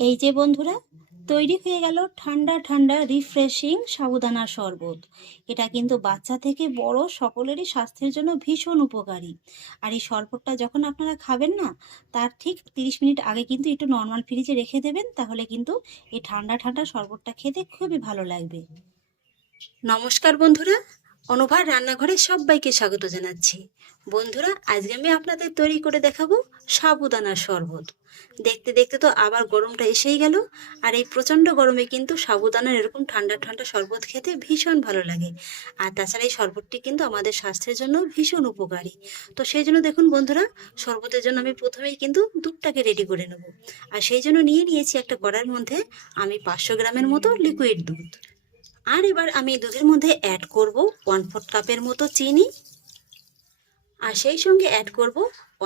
এই যে বন্ধুরা, তৈরি হয়ে গেল ঠান্ডা ঠান্ডা রিফ্রেশিং সাবুদানার শরবত। এটা কিন্তু বাচ্চা থেকে বড় সকলেরই স্বাস্থ্যের জন্য ভীষণ উপকারী। আর এই শরবতটা যখন আপনারা খাবেন না, তার ঠিক 30 মিনিট আগে কিন্তু একটু নর্মাল ফ্রিজে রেখে দেবেন, তাহলে কিন্তু এই ঠান্ডা ঠান্ডা শরবতটা খেতে খুবই ভালো লাগবে। নমস্কার বন্ধুরা, অনুভার রান্নাঘরে সবাইকে স্বাগত জানাচ্ছি। বন্ধুরা, আজকে আমি আপনাদের তৈরি করে দেখাবো সাবুদানার শরবত। দেখতে দেখতে তো আবার গরমটা এসেই গেল, আর এই প্রচণ্ড গরমে কিন্তু সাবুদানার এরকম ঠান্ডা ঠান্ডা শরবত খেতে ভীষণ ভালো লাগে। আর তাছাড়া এই শরবতটি কিন্তু আমাদের স্বাস্থ্যের জন্য ভীষণ উপকারী। তো সেই জন্য দেখুন বন্ধুরা, শরবতের জন্য আমি প্রথমেই কিন্তু দুধটাকে রেডি করে নেব। আর সেই জন্য নিয়েছি একটা কড়াইয়ের মধ্যে আমি 500 গ্রামের মতো লিকুইড দুধ। আর এবার আমি দুধের মধ্যে অ্যাড করব 1/4 কাপের মতো চিনি, আর সেই সঙ্গে অ্যাড করব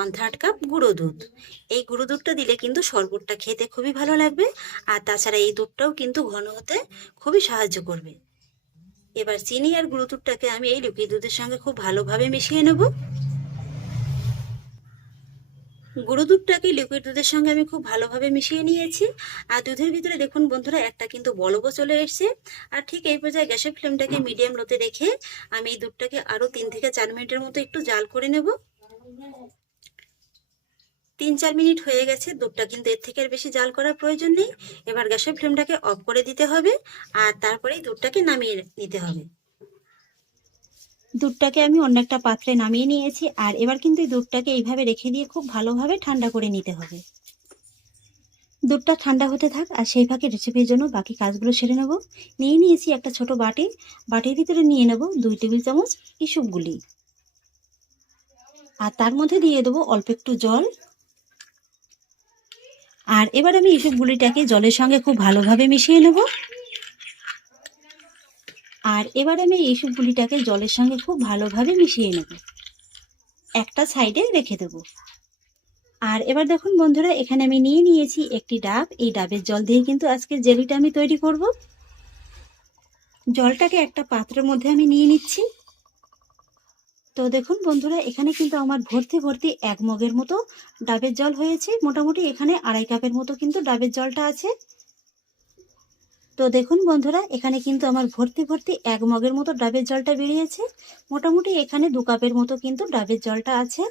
1/3 কাপ গুঁড়ো দুধ। এই গুঁড়ো দুধটা দিলে কিন্তু শরবতটা খেতে খুবই ভালো লাগবে, আর তাছাড়া এই দুধটাও কিন্তু ঘন হতে খুবই সাহায্য করবে। এবার চিনি আর গুঁড়ো দুধটাকে আমি এই লিকুইড দুধের সঙ্গে খুব ভালোভাবে মিশিয়ে নেব। গুঁড়ো দুধটাকে লিকুইড দুধের সঙ্গে আমি খুব ভালোভাবে মিশিয়ে নিয়েছি। আর দুধের ভিতরে দেখুন বন্ধুরা, একটা কিন্তু বলকও চলে এসছে। আর ঠিক এই পর্যায়ে গ্যাসের ফ্লেমটাকে মিডিয়াম লোতে রেখে আমি এই দুধটাকে আরও 3 থেকে 4 মিনিটের মতো একটু জাল করে নেব। 3-4 মিনিট হয়ে গেছে, দুধটা কিন্তু এর থেকে আর বেশি জাল করার প্রয়োজন নেই। এবার গ্যাসের ফ্লেমটাকে অফ করে দিতে হবে, আর তারপরেই দুধটাকে নামিয়ে নিতে হবে। দুধটাকে আমি অন্য একটা পাত্রে নামিয়ে নিয়েছি, আর এবার কিন্তু এই দুধটাকে এইভাবে রেখে দিয়ে খুব ভালোভাবে ঠান্ডা করে নিতে হবে। দুধটা ঠান্ডা হতে থাক, আর সেই ফাঁকে রেসিপির জন্য বাকি কাজগুলো সেরে নেব। নিয়েছি একটা ছোট বাটি, বাটির ভিতরে নিয়ে নেব 2 টেবিল চামচ ইসবগুলি, আর তার মধ্যে দিয়ে দেবো অল্প একটু জল। আর এবার আমি ইসবগুলিটাকে জলের সঙ্গে খুব ভালোভাবে মিশিয়ে নেব। আর এবার আমি ইসবগুলিটাকে জলের সঙ্গে খুব ভালোভাবে মিশিয়ে নেব, একটা সাইডে রেখে দেব। আর এবার দেখুন বন্ধুরা, এখানে আমি নিয়েছি একটি ডাব। এই ডাবের জল দিয়ে কিন্তু আজকের জেলিটা আমি তৈরি করব। জলটাকে একটা পাত্রের মধ্যে আমি নিয়ে নিচ্ছি। তো দেখুন বন্ধুরা, এখানে কিন্তু আমার ভর্তি ভর্তি 1 মগের মতো ডাবের জল হয়েছে। মোটামুটি এখানে 2.5 কাপের মতো কিন্তু ডাবের জলটা আছে। তো দেখুন বন্ধুরা, এখানে কিন্তু আমার ভর্তি ভর্তি 1 মগের মতো ডাবের জলটা বেরিয়েছে। মোটামুটি এখানে 2 কাপের মতো কিন্তু ডাবের জলটা আছে।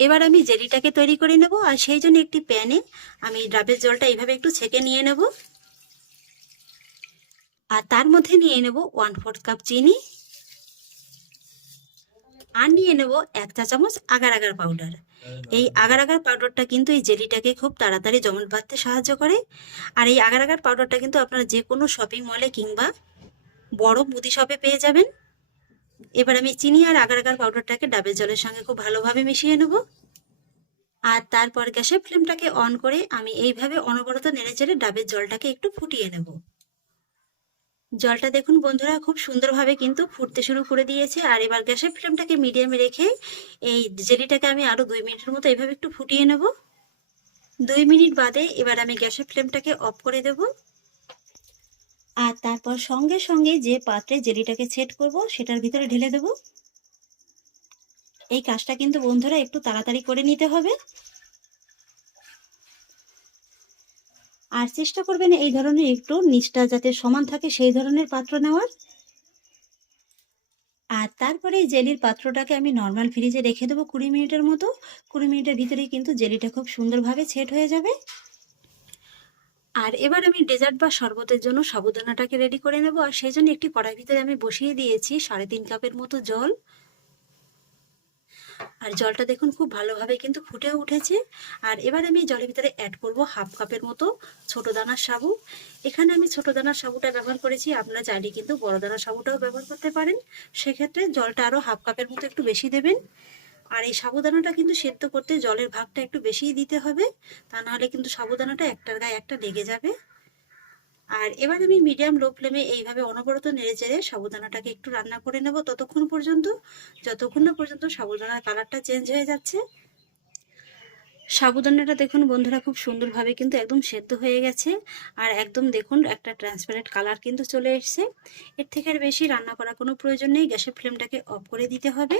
এবার আমি জেলিটাকে তৈরি করে নেব, আর সেই জন্য একটি প্যানে আমি ডাবের জলটা এইভাবে একটু ছেঁকে নিয়ে নেব। আর তার মধ্যে নিয়ে নেব 1/4 কাপ চিনি, আর নিয়ে নেব 1 চা চামচ আগার আগার পাউডার। এই আগার আগার পাউডারটা কিন্তু এই জেলিটাকে খুব তাড়াতাড়ি জমাট বাঁধতে সাহায্য করে। আর এই আগার আগার পাউডারটা কিন্তু আপনারা যে কোনো শপিং মলে কিংবা বড় মুদি শপে পেয়ে যাবেন। এবার আমি চিনি আর আগার আগার পাউডারটাকে ডাবের জলের সঙ্গে খুব ভালোভাবে মিশিয়ে নেব। আর তারপর গ্যাসের ফ্লেমটাকে অন করে আমি এইভাবে অনবরত নেড়েচেড়ে ডাবের জলটাকে একটু ফুটিয়ে নেব। জলটা দেখুন বন্ধুরা, খুব সুন্দরভাবে কিন্তু ফুটতে শুরু করে দিয়েছে। আর এবার গ্যাসের ফ্লেমটাকে মিডিয়ামে রেখে এই জেলিটাকে আমি আরো 2 মিনিটের মতো এইভাবে একটু ফুটিয়ে নেব। 2 মিনিট বাদে এবার আমি গ্যাসের ফ্লেমটাকে অফ করে দেব। আর তারপর সঙ্গে সঙ্গে যে পাত্রে জেলিটাকে সেট করব সেটার ভিতরে ঢেলে দেব। এই কাজটা কিন্তু বন্ধুরা একটু তাড়াতাড়ি করে নিতে হবে, আর চেষ্টা করবেন এই ধরনের একটু নিচটা যাতে সমান থাকে সেই ধরনের পাত্র নেওয়ার। আর তারপরে এই জেলির পাত্রটাকে আমি নর্মাল ফ্রিজে রেখে দেবো 20 মিনিটের মতো। 20 মিনিটের ভিতরেই কিন্তু জেলিটা খুব সুন্দরভাবে সেট হয়ে যাবে। আর এবার আমি ডেজার্ট বা শরবতের জন্য সাবুদানাটাকে রেডি করে নেব। আর সেই জন্য একটি কড়াই ভিতরে আমি বসিয়ে দিয়েছি 3.5 কাপের মতো জল। আর জলটা দেখুন খুব ভালোভাবে কিন্তু ফুটে উঠেছে। আর এবার আমি জলের ভিতরে অ্যাড করব 1/2 কাপের মতো ছোট দানার সাবু। এখানে আমি ছোট দানার সাবুটা ব্যবহার করেছি, আপনারা চাইলে কিন্তু বড় দানার সাবুটাও ব্যবহার করতে পারেন। সেক্ষেত্রে জলটা আরও 1/2 কাপের মতো একটু বেশি দেবেন। আর এই সাবুদানাটা কিন্তু সেদ্ধ করতে জলের ভাগটা একটু বেশিই দিতে হবে, তা নাহলে কিন্তু সাবুদানাটা একটার গায়ে একটা লেগে যাবে। আর এবার আমি মিডিয়াম লো ফ্লেমে এইভাবে অনবরত নেড়েচেড়ে সাবুদানাটাকে একটু রান্না করে নেব ততক্ষণ পর্যন্ত, যতক্ষণ না পর্যন্ত সাবুদানার কালারটা চেঞ্জ হয়ে যাচ্ছে। সাবুদানাটা দেখুন বন্ধুরা, খুব সুন্দরভাবে কিন্তু একদম সেদ্ধ হয়ে গেছে। আর একদম দেখুন একটা ট্রান্সপারেন্ট কালার কিন্তু চলে এসছে। এর থেকে আর বেশি রান্না করার কোনো প্রয়োজন নেই, গ্যাসের ফ্লেমটাকে অফ করে দিতে হবে।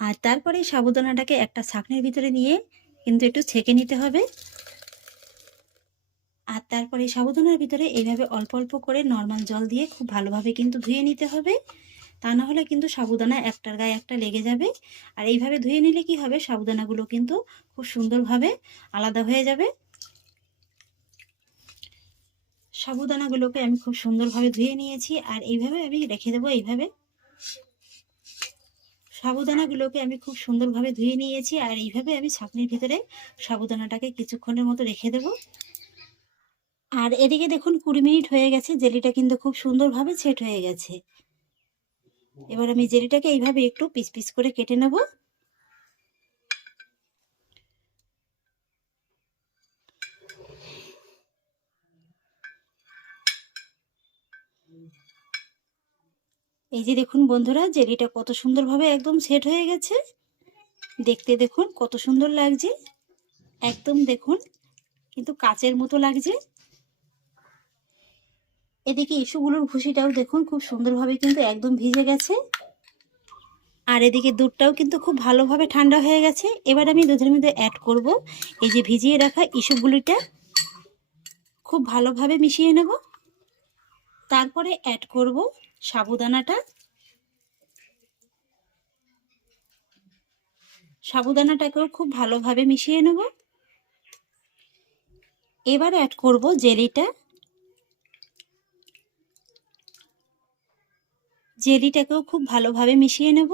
আর তারপরে সাবুদানাটাকে একটা ছাঁকনির ভিতরে নিয়ে কিন্তু একটু ছেঁকে নিতে হবে। আর তারপরে সাবুদানার ভিতরে এইভাবে অল্প অল্প করে নর্মাল জল দিয়ে খুব ভালোভাবে কিন্তু ধুয়ে নিতে হবে। তা না হলে কিন্তু সাবুদানা একটার গায়ে একটা লেগে যাবে। আর এইভাবে ধুয়ে নিলে কি হবে, সাবুদানাগুলো কিন্তু খুব সুন্দরভাবে আলাদা হয়ে যাবে। সাবুদানাগুলোকে আমি খুব সুন্দরভাবে ধুয়ে নিয়েছি, আর এইভাবে আমি রেখে দেবো। সাবুদানাগুলোকে আমি খুব সুন্দরভাবে ধুয়ে নিয়েছি, আর এইভাবে আমি ছাঁকনির ভিতরে সাবুদানাটাকে কিছুক্ষণের মতো রেখে দেবো। আর এদিকে দেখুন 20 মিনিট হয়ে গেছে, জেলিটা কিন্তু খুব সুন্দরভাবে সেট হয়ে গেছে। এবার আমি জেলিটাকে এইভাবে একটু পিস পিস করে কেটে নেব। এই যে দেখুন বন্ধুরা, জেলিটা কত সুন্দরভাবে একদম সেট হয়ে গেছে। দেখতে দেখুন কত সুন্দর লাগছে, একদম দেখুন কিন্তু কাচের মতো লাগছে। এদিকে ইস্যুগুলোর ভুসিটাও দেখুন খুব সুন্দরভাবে কিন্তু একদম ভিজে গেছে। আর এদিকে দুধটাও কিন্তু খুব ভালোভাবে ঠান্ডা হয়ে গেছে। এবার আমি দুধের মধ্যে অ্যাড করব এই যে ভিজিয়ে রাখা ইস্যুগুলিটা, খুব ভালোভাবে মিশিয়ে নেব। তারপরে অ্যাড করব সাবুদানাটা। সাবুদানাটাকেও খুব ভালোভাবে মিশিয়ে নেব। এবার অ্যাড করব জেলিটা। জেলিটাকেও খুব ভালোভাবে মিশিয়ে নেব।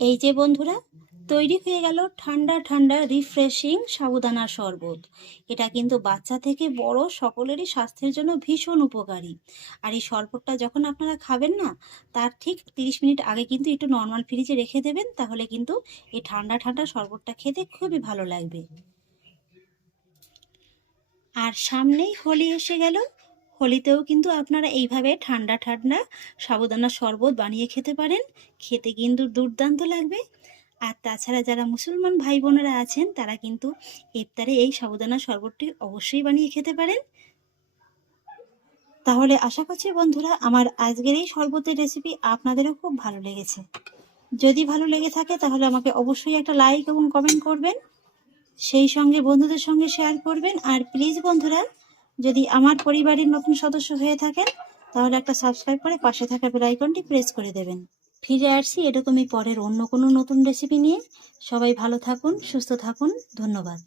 এই যে বন্ধুরা, তৈরি হয়ে গেল ঠান্ডা ঠান্ডা রিফ্রেশিং সাবুদানার শরবত। এটা কিন্তু বাচ্চা থেকে বড় সকলেরই স্বাস্থ্যের জন্য ভীষণ উপকারী। আর এই শরবতটা যখন আপনারা খাবেন না, তার ঠিক 30 মিনিট আগে কিন্তু একটু নর্মাল ফ্রিজে রেখে দেবেন, তাহলে কিন্তু এই ঠান্ডা ঠান্ডা শরবতটা খেতে খুবই ভালো লাগবে। আর সামনেই হোলি এসে গেল। হোলিতেও কিন্তু আপনারা এইভাবে ঠান্ডা ঠান্ডা সাবুদানার শরবত বানিয়ে খেতে পারেন। খেতে কিন্তু দুর্দান্ত লাগবে। আর তাছাড়া যারা মুসলমান ভাই বোনেরা আছেন, তারা কিন্তু ইফতারে এই সাবুদানার শরবতটি অবশ্যই বানিয়ে খেতে পারেন। তাহলে আশা করছি বন্ধুরা, আমার আজকের এই শরবতের রেসিপি আপনাদেরও খুব ভালো লেগেছে। যদি ভালো লেগে থাকে তাহলে আমাকে অবশ্যই একটা লাইক এবং কমেন্ট করবেন, সেই সঙ্গে বন্ধুদের সঙ্গে শেয়ার করবেন। আর প্লিজ বন্ধুরা, যদি আমার পরিবারের নতুন সদস্য হয়ে থাকেন, তাহলে একটা সাবস্ক্রাইব করে পাশে থাকা বেল আইকনটি প্রেস করে দেবেন। ফিরে আসছি এরকমই পরের অন্য কোনো নতুন রেসিপি নিয়ে। সবাই ভালো থাকুন, সুস্থ থাকুন। ধন্যবাদ।